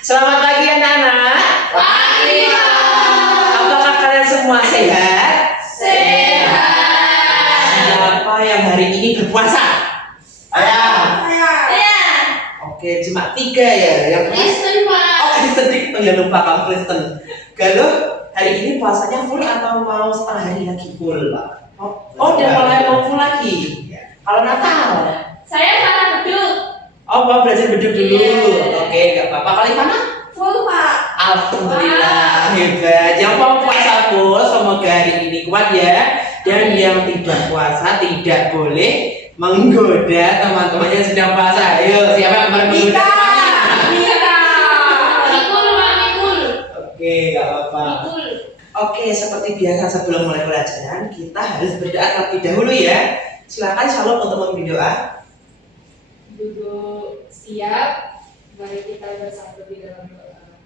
Selamat pagi anak-anak. Pagi, Pak. Apakah kalian semua sehat? Sehat. Siapa yang hari ini berpuasa? Saya. Oke, cuma 3 ya. Yang Kristen, Pak. Oh, Kristen. Oh ya, lupa kamu Kristen. Galuh, hari ini puasanya full atau mau setengah hari lagi full, Pak? Oh, udah mulai mau full lagi. Kalau Natal? Saya salah beduk. Oh, mau belajar beduk dulu. Iya. Oke, nggak apa-apa. Kali mana? Full, Pak. Alhamdulillah, hebat. Yang mau puasa full, semoga hari ini kuat ya. Dan yang tidak puasa tidak boleh menggoda teman-teman yang sedang puasa. Ayo, siapa yang kemarin menggoda temannya? Mikul, Pak, mikul. Oke, nggak apa-apa. Mikul. Oke, seperti biasa sebelum mulai pelajaran, kita harus berdoa terlebih dahulu ya. Silakan Shalom untuk memimpin doa. Duduk siap. Mari kita bersatu di dalam doa.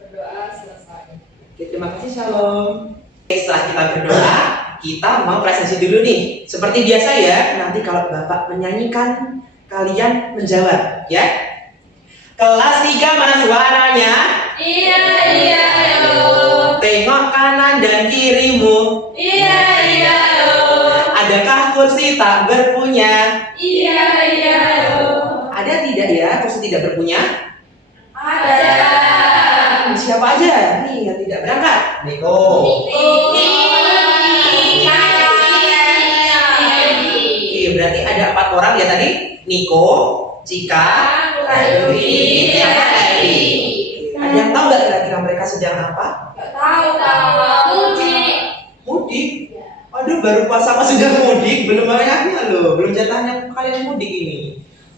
Berdoa selesai. Oke, terima kasih Shalom. Oke, setelah kita berdoa, kita mau presentasi dulu nih. Seperti biasa ya, nanti kalau Bapak menyanyikan, kalian menjawab ya. Kelas 3 mana suaranya? Iya. Tengok kanan dan kirimu. Iya. Adakah kursi tak berpunya? Iya. Ada tidak ya kursi tidak berpunya? Ada. Siapa aja nih yang tidak berangkat? Niko. Oke, berarti ada 4 orang ya tadi. Niko, Cika, Dewi, sama Eri. Ada yang tahu nggak kira-kira mereka sedang apa? Mudik. Aduh, baru puasa apa sudah mudik? Belum banyaknya loh, belum jatahnya kalian mudik ini.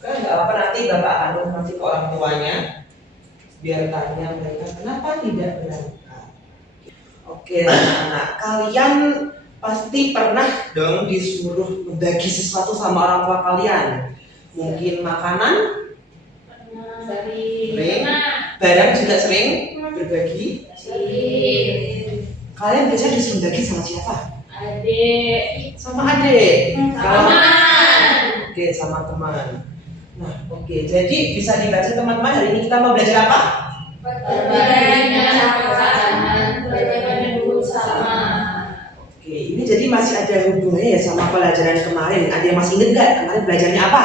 Kan nggak apa, nanti Bapak akan konfirmasi ke orang tuanya biar tanya mereka kenapa tidak berangkat. Oke, anak-anak, kalian pasti pernah dong disuruh membagi sesuatu sama orang tua kalian. Mungkin makanan, sering, barang juga sering berbagi. Kalian biasanya disuruh bagi sama siapa? Adik. Sama adik. Teman. Oke, sama teman. Nah, oke. Jadi bisa dibaca teman-teman, hari ini kita mau belajar apa? Oke, ini jadi masih ada hubungannya ya sama pelajaran kemarin. Ada yang masih ingat nggak kemarin belajarnya apa?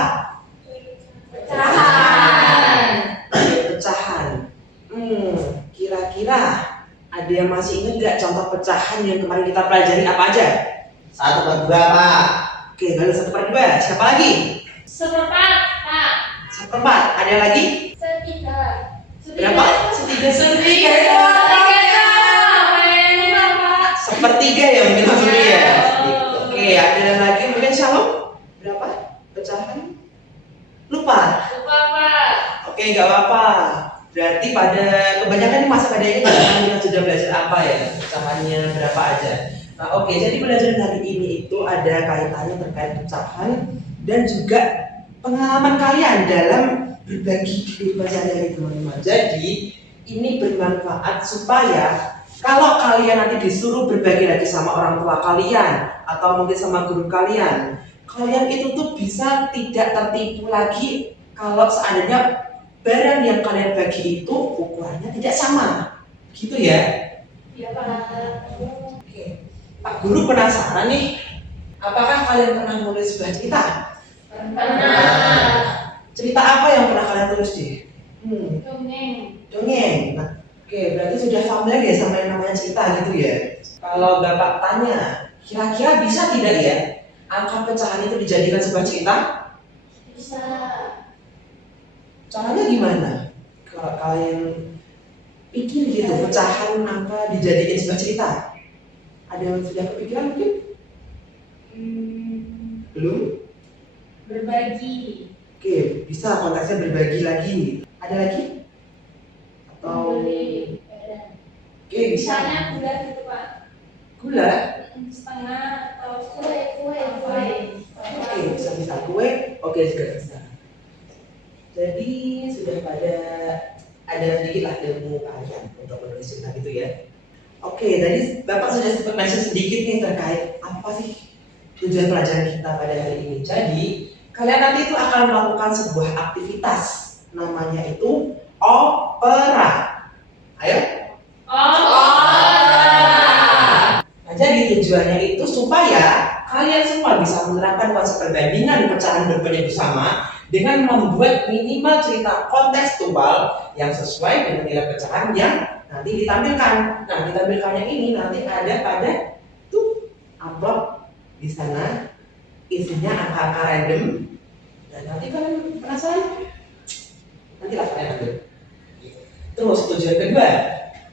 Pecahan. Kira-kira ada yang masih ingat nggak contoh pecahan yang kemarin kita pelajari apa aja? 1/2, Pak. Oke, lalu 1/2. Siapa lagi? Seperempat, Pak. 1/4. Ada yang lagi? Berapa? Setiga. Sepertiga ya mungkin maksudnya ya. Oke, ada yang lagi mungkin Shalom? Berapa? Pecahan? Lupa. Pak. Oke, nggak apa-apa. Berarti pada kebanyakan ini masih ada yang kita sudah belajar apa ya? Pecahannya berapa aja. Nah, oke, jadi pelajaran hari ini itu ada kaitannya terkait pecahan dan juga pengalaman kalian dalam berbagi kehidupan sehari-hari teman-teman. Jadi ini bermanfaat supaya kalau kalian nanti disuruh berbagi lagi sama orang tua kalian atau mungkin sama guru kalian, kalian itu tuh bisa tidak tertipu lagi kalau seandainya barang yang kalian bagi itu ukurannya tidak sama, gitu ya? Iya, Pak. Oke, Pak Guru penasaran nih, apakah kalian pernah nulis sebuah cerita? Pernah. Cerita apa yang pernah kalian tulis deh? Dongeng. Dongeng. Nah, oke, berarti sudah familiar ya sama yang namanya cerita gitu ya. Kalau Bapak tanya, kira-kira bisa tidak ya angka pecahan itu dijadikan sebuah cerita? Bisa. Caranya gimana? Kalau kalian pikir gitu, pecahan angka dijadikan sebuah cerita, ada yang sudah kepikiran mungkin? Belum? Berbagi. Oke, bisa konteksnya berbagi lagi. Ada lagi? Atau oke, bisa. Misalnya gula gitu, Pak. Gula? Setengah atau kue. Oke, bisa kue. Oke, juga bisa. Jadi sudah ada sedikit lah ilmu kalian untuk menulis cerita gitu ya. Oke, tadi Bapak sudah sempat mention sedikit nih terkait apa sih tujuan pelajaran kita pada hari ini. Jadi kalian nanti itu akan melakukan sebuah aktivitas namanya itu open tujuannya itu supaya kalian semua bisa menerapkan konsep perbandingan pecahan berbanyak bersama dengan membuat minimal cerita kontekstual yang sesuai dengan nilai pecahan yang nanti ditampilkan. Nah, ditampilkannya ini nanti ada pada tuh amplop di sana, isinya angka-angka random. Dan nanti kalian penasaran? Nanti lah kalian ambil. Terus tujuan kedua,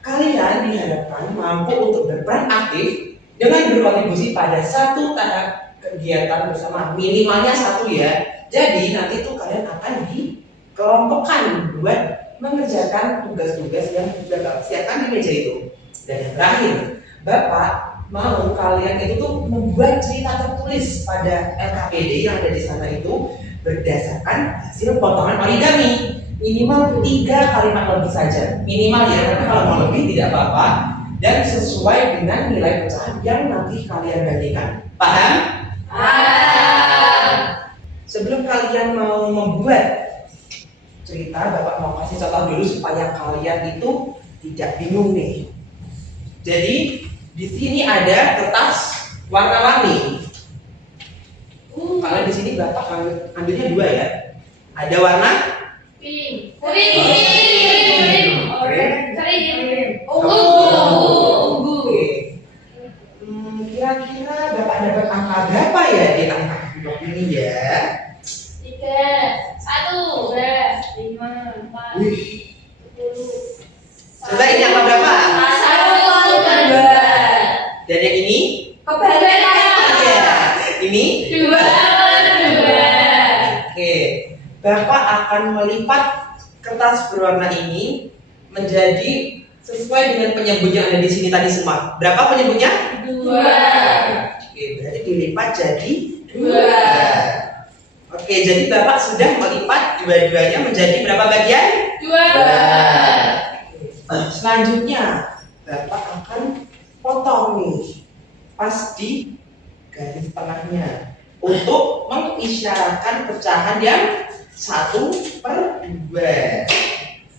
kalian diharapkan mampu untuk berperan aktif dengan berkontribusi pada satu tahap kegiatan bersama, minimalnya satu ya. Jadi nanti tuh kalian akan dikelompokkan buat mengerjakan tugas-tugas yang sudah Bapak siapkan di meja itu. Dan yang terakhir, Bapak mau kalian itu tuh membuat cerita tertulis pada LKPD yang ada di sana itu berdasarkan hasil potongan origami. Minimal 3 kalimat lebih saja, minimal ya, tapi kalau mau lebih tidak apa-apa, dan sesuai dengan nilai pecahan yang nanti kalian bandingkan. Paham? Paham. Sebelum kalian mau membuat cerita, Bapak mau kasih contoh dulu supaya kalian itu tidak bingung nih. Jadi di sini ada kertas warna-warni. Kalau di sini Bapak ambilnya 2 ya. Ada warna Pink. Kuning. Kering. Ungu. Oke. Kira-kira Bapak dapat angka berapa ya di angka blok ini ya? 3, 1, 2, 5, 4, Wih. 10. Coba ini angka berapa? 1, 2. Dan yang ini? Kebalikan. Iya. Ini? 2. Oke. Bapak akan melipat kertas berwarna ini menjadi sesuai dengan penyebut yang ada di sini tadi semua. Berapa penyebutnya? 2. Oke, berarti dilipat jadi 2. Oke, jadi Bapak sudah melipat dua-duanya menjadi berapa bagian? 2. Selanjutnya, Bapak akan potong nih pas di garis tengahnya untuk mengisyaratkan pecahan yang 1/2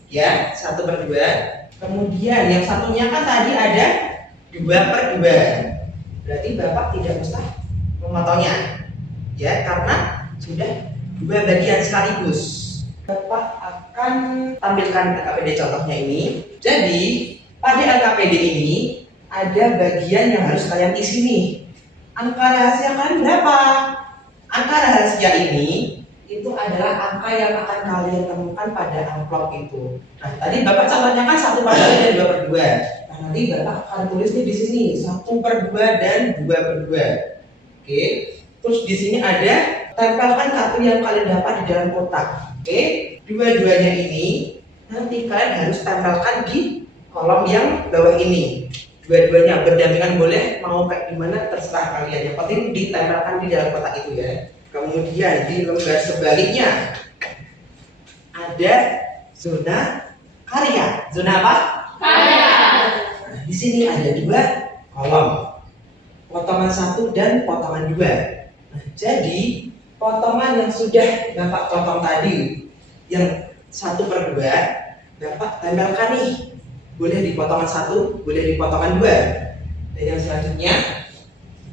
ya, 1/2. Kemudian yang satunya kan tadi ada 2/2, berarti Bapak tidak usah memotongnya ya, karena sudah 2 bagian sekaligus. Bapak akan tampilkan LKPD contohnya ini. Jadi pada LKPD ini ada bagian yang harus kalian isi nih. Angka rahasia kalian berapa? Angka rahasia ini itu adalah angka yang akan kalian temukan pada amplop itu. Nah, tadi Bapak contohnya kan 1/2 dan 2/2. Nah, nanti Bapak akan tulis nih di sini 1/2 dan 2/2. Oke. Terus di sini ada tempelkan kartu yang kalian dapat di dalam kotak. Oke. Dua-duanya ini nanti kalian harus tempelkan di kolom yang bawah ini. Dua-duanya berdampingan, boleh mau kayak gimana terserah kalian. Yang penting ditempelkan di dalam kotak itu ya. Kemudian di lembar sebaliknya ada zona karya. Zona apa? Karya. Nah, di sini ada 2 kolom, potongan 1 dan potongan 2. Nah, jadi potongan yang sudah Bapak potong tadi yang 1/2, Bapak tempelkan nih. Boleh di potongan 1, boleh di potongan 2. Dan yang selanjutnya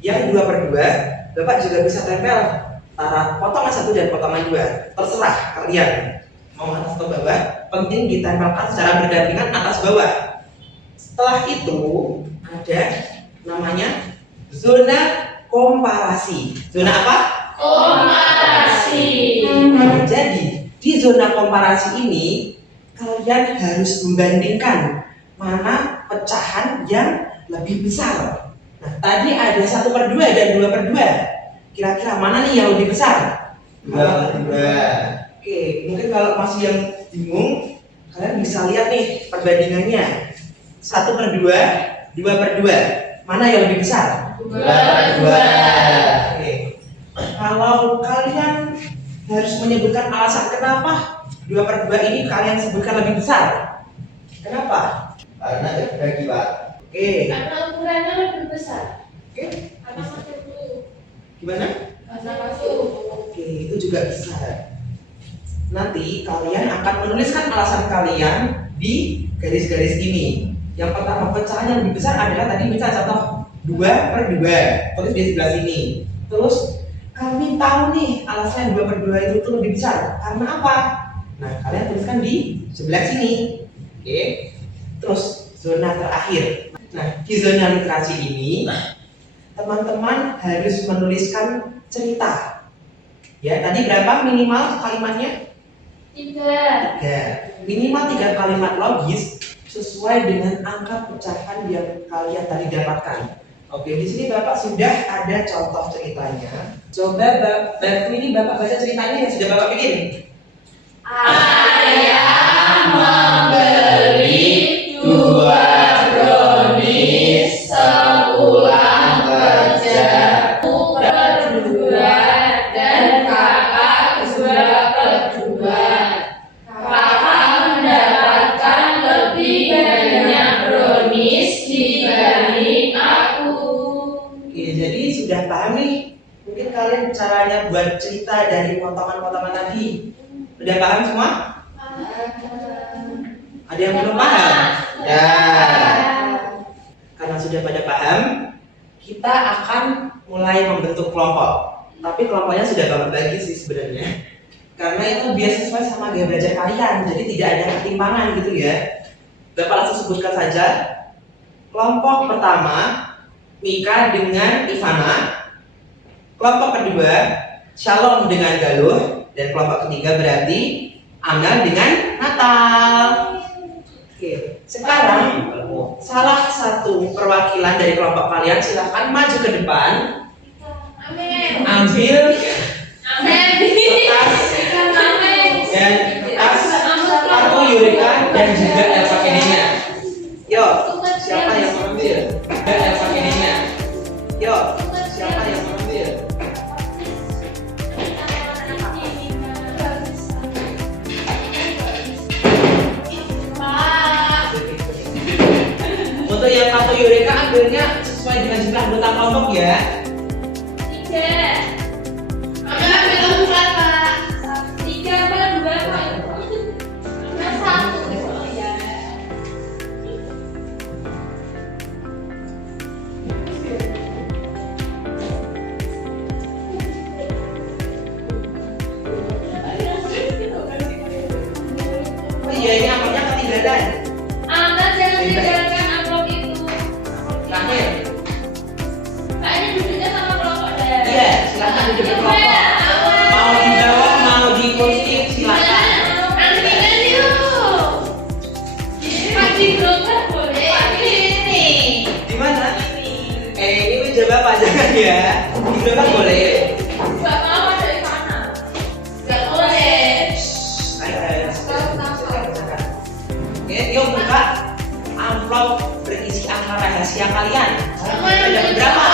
yang 2/2, Bapak juga bisa tempel antara potongan 1 dan potongan 2. Terserah kalian mau atas atau bawah, penting ditempelkan secara berdampingan atas bawah. Setelah itu ada namanya zona komparasi. Zona apa? Komparasi. Jadi di zona komparasi ini kalian harus membandingkan mana pecahan yang lebih besar. Nah, tadi ada 1/2 dan 2/2. Kira-kira mana nih yang lebih besar? 2/2. Oke, mungkin kalau masih yang bingung, kalian bisa lihat nih perbandingannya. 1/2, 2/2. Mana yang lebih besar? 2/2. Oke. Kalau kalian harus menyebutkan alasan kenapa 2/2 ini kalian sebutkan lebih besar. Kenapa? Karena terbagi, Pak. Oke. Karena ukurannya lebih besar. Oke. Karena satu. Gimana? Karena satu. Oke, itu juga bisa. Nanti kalian akan menuliskan alasan kalian di garis-garis ini. Yang pertama, pecahan yang lebih besar adalah tadi misal contoh 2/2, tulis di sebelah sini. Terus kami tahu nih alasan 2/2 itu tuh lebih besar karena apa? Nah, kalian tuliskan di sebelah sini. Oke. Terus zona terakhir. Nah, di zona literasi ini teman-teman harus menuliskan cerita. Ya, tadi berapa minimal kalimatnya? 3. 3. Minimal 3 kalimat logis sesuai dengan angka pecahan yang kalian tadi dapatkan. Oke, di sini Bapak sudah ada contoh ceritanya. Coba Bapak ini Bapak baca ceritanya yang sudah Bapak bikin. Ayah membeli 2 brownies sepulang kerja. Berdua dan kakak 2/2. Kakak mendapatkan lebih banyak brownies dibanding aku. Oke, jadi sudah paham nih. Mungkin kalian caranya buat cerita dari potongan-potongan tadi. Udah paham semua? Ada yang belum paham? Ya. Karena sudah pada paham, kita akan mulai membentuk kelompok. Tapi kelompoknya sudah Bapak bagi sih sebenarnya. Karena itu biar sesuai sama gaya belajar kalian, jadi tidak ada ketimpangan gitu ya. Bapak langsung sebutkan saja. Kelompok pertama, Mika dengan Ivana. Kelompok kedua, Shalom dengan Galuh. Dan kelompok ketiga berarti Amel dengan Natal. Oke, sekarang salah satu perwakilan dari kelompok kalian silahkan maju ke depan. Ambil kertas dan kertas kartu Yurika dan juga Elsa Kedina. Yo, siapa yang mengambil? Dan Elsa Kedina. Yo, siapa yang mengambil? Untuk yang kartu Yurika ambilnya sesuai dengan jumlah anggota kelompok ya. 3. Ambil berapa? 3 apa 2 Pak? Ambil 1. Oh ya. Oh iya, ini amplopnya ketinggalan. Anda jangan tinggalkan amplop itu. Terakhir. Pak, ini duduknya sama kelompok deh. Iya, silakan duduk di kelompok. Mau di bawah, mau di kursi, silakan. Antrikan yuk. Pak di blogger boleh. Pak ini. Di mana? Ini menjawab apa jangan ya? Di belakang boleh. Gak mau ada di sana. Gak boleh. Ayo, silakan. Oke, yuk buka amplop berisi angka rahasia kalian. Ada berapa?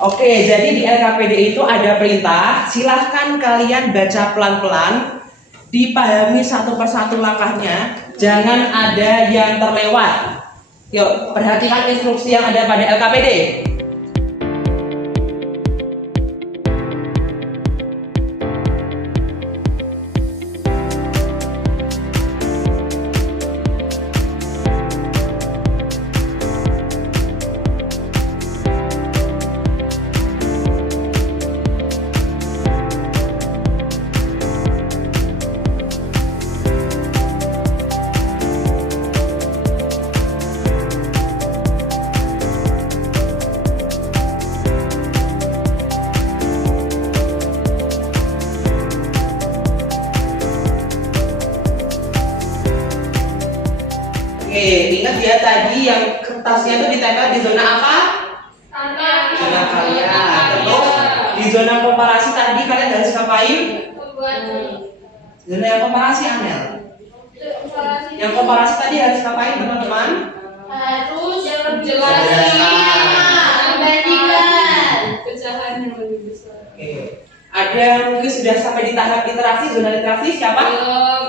Oke, jadi di LKPD itu ada perintah. Silahkan kalian baca pelan-pelan, dipahami satu persatu langkahnya. Jangan ada yang terlewat. Yuk, perhatikan instruksi yang ada pada LKPD. Oke, ingat ya tadi yang kertasnya itu ditempel di zona apa? Zona kalian. Terus di zona komparasi tadi kalian harus ngapain? Zona yang komparasi Amel. Yang komparasi tadi harus ngapain teman-teman? Harus Jelaskan. membandingkan pecahan yang lebih besar. Oke. Ada yang mungkin sudah sampai di tahap literasi, zona literasi siapa?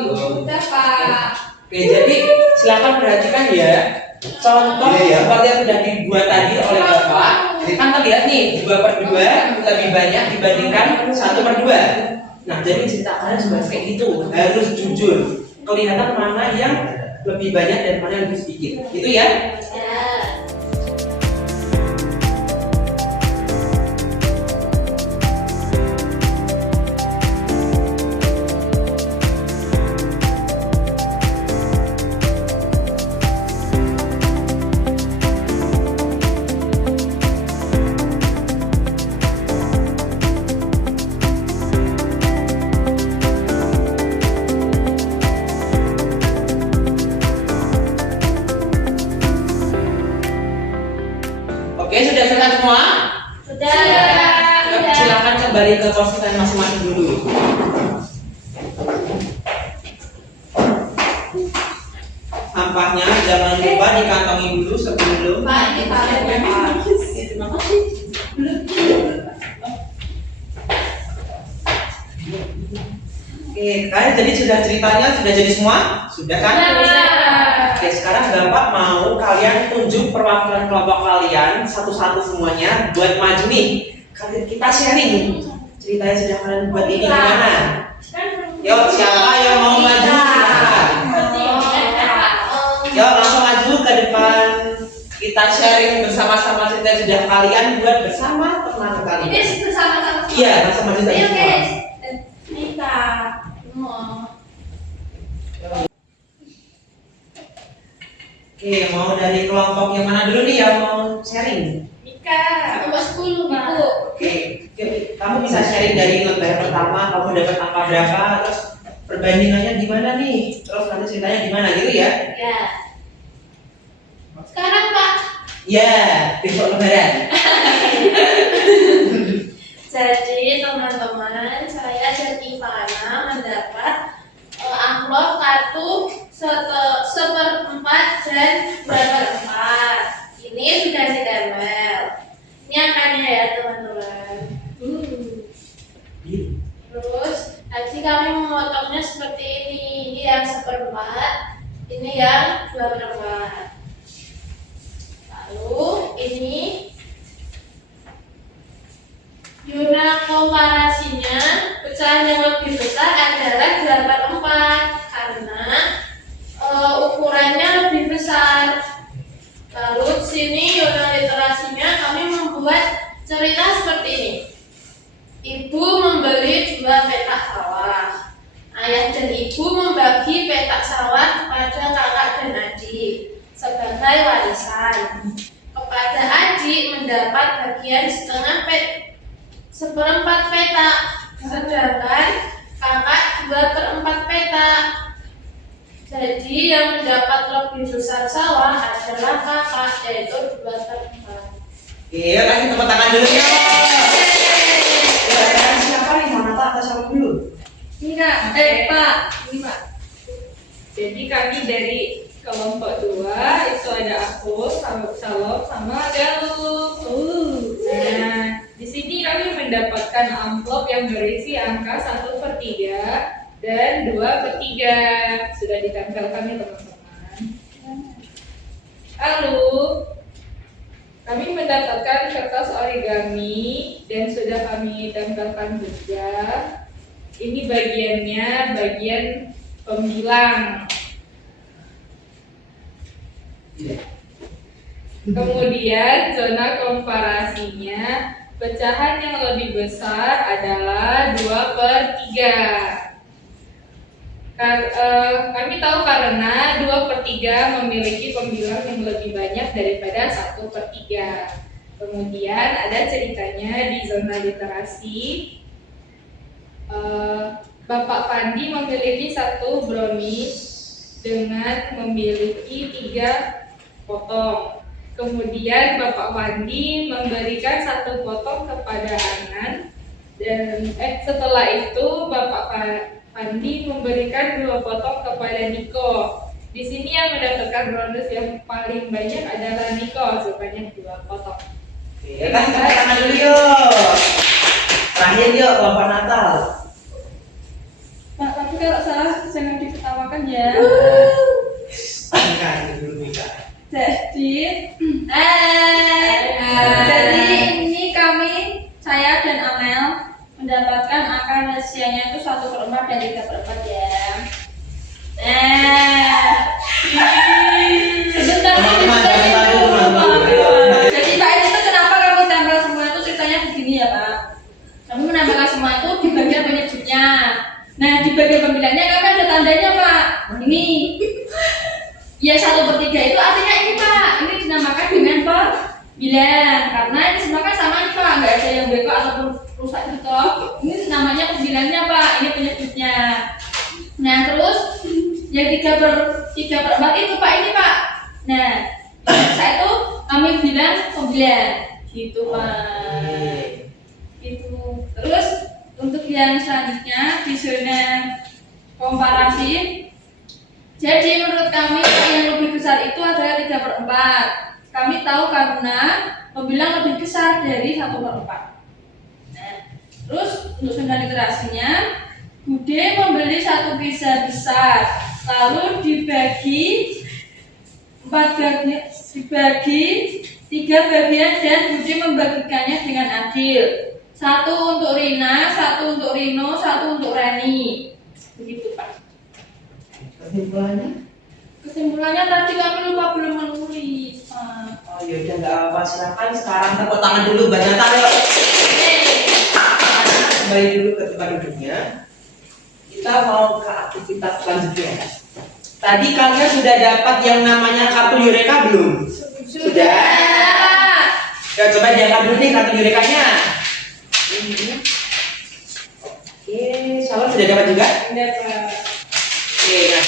Belum. Udah Pak. Oke, jadi silakan perhatikan ya. Contoh seperti yang sudah dibuat tadi oleh Bapak. Kan terlihat nih 2/2 lebih banyak dibandingkan 1/2. Nah, jadi cerita kalian juga kayak gitu, harus jujur. Kelihatan mana yang lebih banyak dan mana yang lebih sedikit. Gitu ya. Ya. kembali ke posisi kalian masing-masing dulu. Sampahnya jangan lupa dikantongi dulu sebelum. Pak, ini kalian ya Pak. Terima kasih. Oke, kalian jadi sudah ceritanya sudah jadi semua? Sudah kan? Oke, sekarang Bapak mau kalian tunjuk perwakilan kelompok kalian satu-satu semuanya buat maju nih. Kita sharing ceritanya sudah kalian buat ini gimana? Yuk, siapa yang mau maju? Yuk, langsung maju ke depan. Kita sharing bersama-sama cerita yang sudah kalian buat bersama teman kalian. Ini bersama-sama. Iya, bersama cerita Ayo semua. guys. Nita. Mau. Oke, mau dari kelompok yang mana dulu nih yang mau sharing? Mika. Nomor 10 Ibu. Oke, kamu bisa sharing dari lembar pertama, kamu dapat angka berapa, terus perbandingannya gimana nih, terus nanti ceritanya gimana gitu ya? Ya. Sekarang Pak. Ya, besok lebaran. Jadi teman-teman, saya dan Ivana mendapat amplop kartu 1/4 dan 2/4. Ini sudah ditempel. Ini angkanya ya teman-teman. Terus tadi kami memotongnya seperti ini. Ini yang 1/4, ini yang 2/4. Lalu ini jumlah komparasinya pecahan yang lebih besar adalah 8/4 karena ukurannya lebih besar. Lalu di sini jurnal literasinya kami membuat cerita seperti ini. Ibu membeli 2 petak sawah. Ayah dan ibu membagi petak sawah kepada kakak dan adik sebagai warisan. Kepada adik mendapat bagian 1/4 petak, sedangkan kakak 2/4 petak. Jadi yang mendapat lebih besar sawah adalah kakak, yaitu 2/4. Iya, kasih tepuk tangan dulu ya. Kira-kira siapa nih, mau nata atau siapa dulu? Enggak, Pak. Ini Pak. Jadi kami dari kelompok 2 itu ada aku, Salom, sama Galuh. Nah, di sini kami mendapatkan amplop yang berisi angka 1/3 dan 2/3. Sudah ditempelkan ya teman-teman. Lalu kami mendapatkan kertas origami dan sudah kami tempelkan juga. Ini bagiannya bagian pembilang. Kemudian zona komparasinya, pecahan yang lebih besar adalah 2/3. Kami tahu karena 2/3 memiliki pembilang yang lebih banyak daripada 1/3. Kemudian ada ceritanya di zona literasi. Bapak Pandi memiliki 1 brownies dengan memiliki 3 potong. Kemudian Bapak Wandi memberikan 1 potong kepada Anan dan setelah itu Bapak Pandi memberikan 2 potong kepada Niko. Di sini yang mendapatkan bonus yang paling banyak adalah Niko sebanyak 2 potong. Iya, kasih tepuk tangan dulu yuk. Terakhir yuk, kelompok Natal. Pak, tapi kalau salah jangan diketawakan ya. Mika, itu dulu Mika. Jadi ini kami, saya dan Amel mendapatkan angka rahasianya itu 1/4 dan 3/4 ya. Sebentar Jadi Pak itu kenapa kamu tempel semua itu ceritanya begini ya Pak. Kamu menambahkan semua itu di bagian penyebutnya. Nah di bagian pemilihannya kami ada tandanya Pak. Ini ya 1/3 itu artinya ini Pak. Ini dinamakan dengan pembilang karena ini semua kan sama nih Pak. Nggak ada yang beko ataupun rusak gitu. Ini namanya pembilangnya Pak. Ini penyebutnya. Nah terus yang 3/4 itu Pak ini Pak. Nah saya itu kami bilang 9 gitu Pak. Gitu. Terus Untuk yang selanjutnya di zona komparasi. Jadi menurut kami yang lebih besar itu adalah 3/4. Kami tahu karena pembilang lebih besar dari 1/4. Nah, terus untuk zona literasinya, Bude membeli satu pizza besar, lalu dibagi 3 bagian dan Bude membagikannya dengan adil. 1 untuk Rina, 1 untuk Rino, 1 untuk Rani. Begitu Pak. Kesimpulannya? Kesimpulannya tadi kami lupa belum menulis. Oh ya udah nggak apa-apa, silakan sekarang tepuk tangan dulu buat Natal yuk. Kembali dulu ke tempat duduknya. Kita mau ke aktivitas selanjutnya. Tadi kalian sudah dapat yang namanya kartu Eureka belum? Sudah. Ya, coba diangkat dulu nih kartu Eurekanya. Oke, Salon sudah dapat juga? Oke, nah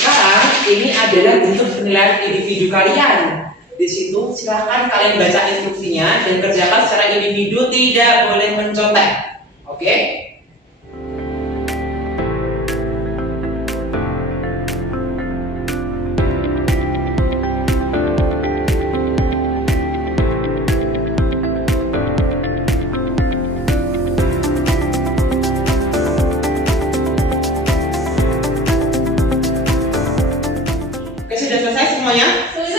sekarang ini adalah bentuk penilaian individu kalian. Di situ silahkan kalian baca instruksinya dan kerjakan secara individu, tidak boleh mencontek. Oke? Oke, sudah selesai semuanya? Oke,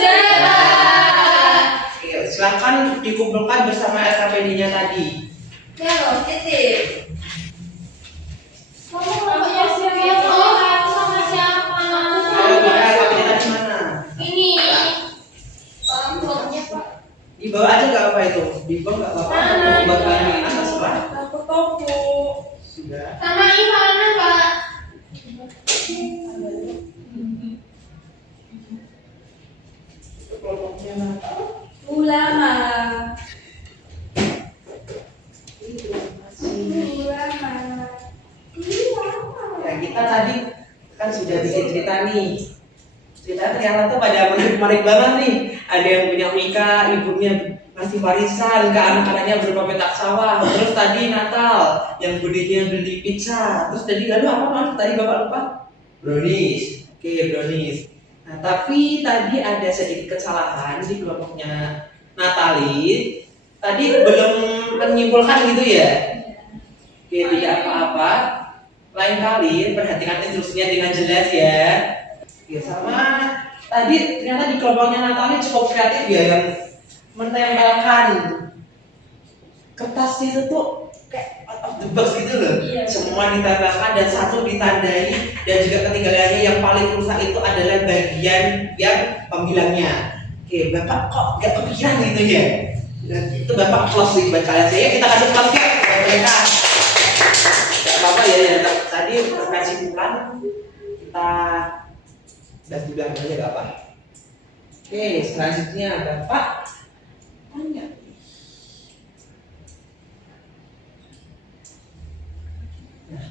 silahkan dikumpulkan bersama SKPD-nya tadi. Ya loh, titip. Kamu mau siapa? Oh, aku sama siapa? Ayo, mana SKPD tadi mana? Ini. Amplopnya Pak. Dibawa aja nggak apa itu? Dibawa nggak apa-apa. Mana? Buat kalian yang atas lah. Aku toko. Sudah. Sama Ivana Pak. Kelompoknya Natal. Ulama. Ulama. Ya, kita tadi kan sudah bikin cerita nih. Cerita ternyata tuh pada menarik-menarik banget nih. Ada yang punya Mika, ibunya ngasih warisan ke anak-anaknya berupa petak sawah. Terus tadi Natal, yang budinya beli pizza. Terus tadi lalu apa mas? Tadi bapak lupa? Brownies. Oke, brownies. Nah, tapi tadi ada sedikit kesalahan di kelompoknya Natali. Tadi belum menyimpulkan gitu ya. Oke, tidak apa-apa. Lain kali perhatikan instruksinya dengan jelas ya. Ya sama tadi ternyata di kelompoknya Natali cukup kreatif ya, yang menempelkan kertas itu tuh kayak out of the box gitu loh. Iya. Semua ditempelkan dan satu ditandai, dan juga ketinggalannya yang paling rusak itu adalah bagian yang pembilangnya. Oke, bapak kok gak kepikiran gitu ya? Dan itu bapak close sih buat kalian. Saya kita kasih close ya buat mereka. Gak apa-apa ya, ya tadi kesimpulan kita bahas di belakang aja gak apa. Oke, selanjutnya bapak tanya. Nah,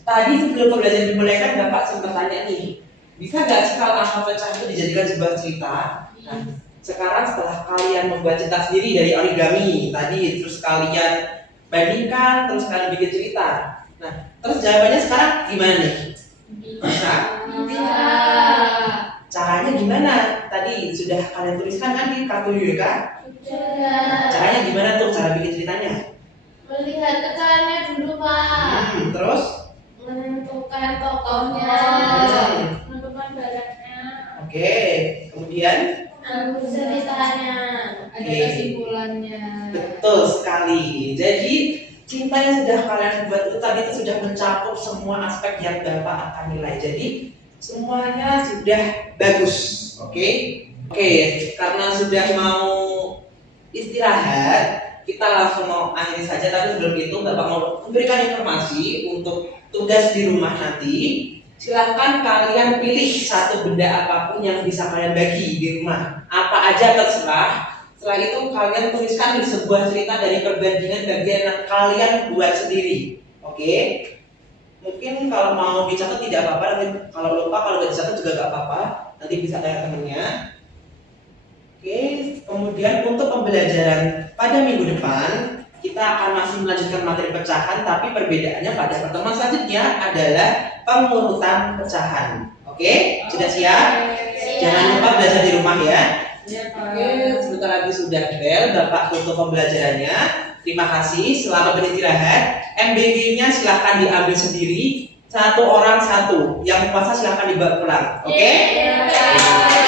tadi sebelum pembelajaran dimulai bapak sempat tanya nih, bisa nggak sih kalau angka pecah itu dijadikan sebuah cerita? Nah, sekarang setelah kalian membuat cerita sendiri dari origami tadi, terus kalian bandingkan, terus kalian bikin cerita. Nah, terus jawabannya sekarang gimana nih? Bisa? Bisa. Caranya gimana? Tadi sudah kalian tuliskan kan di kartu Eureka? Sudah. Caranya gimana tuh cara bikin ceritanya? Melihat kesannya dulu Pak. Terus? Menentukan tokohnya. Menentukan baraknya. Oke, kemudian? Alur ceritanya. Ada Oke. kesimpulannya. Betul sekali. Jadi cinta yang sudah kalian buat itu tadi itu sudah mencakup semua aspek yang Bapak akan nilai. Jadi semuanya sudah bagus. Oke? Oke, karena sudah mau istirahat, kita langsung mau akhiri saja. Tapi sebelum itu Bapak mau memberikan informasi untuk tugas di rumah nanti. Silahkan kalian pilih satu benda apapun yang bisa kalian bagi di rumah. Apa aja terserah. Setelah itu kalian tuliskan di sebuah cerita dari perbandingan bagian yang kalian buat sendiri. Oke? Mungkin kalau mau dicatat tidak apa-apa, nanti kalau lupa, kalau nggak dicatat juga nggak apa-apa. Nanti bisa tanya temennya. Oke, kemudian untuk pembelajaran pada minggu depan, kita akan masih melanjutkan materi pecahan, tapi perbedaannya pada pertemuan selanjutnya adalah pengurutan pecahan. Oke, sudah siap? Jangan lupa belajar di rumah ya. Iya, Pak. Oke, sebentar lagi sudah bel, Bapak tutup pembelajarannya. Terima kasih, selamat beristirahat. MBG-nya silahkan diambil sendiri, satu orang satu. Yang puasa silahkan dibawa pulang. Oke? Iya.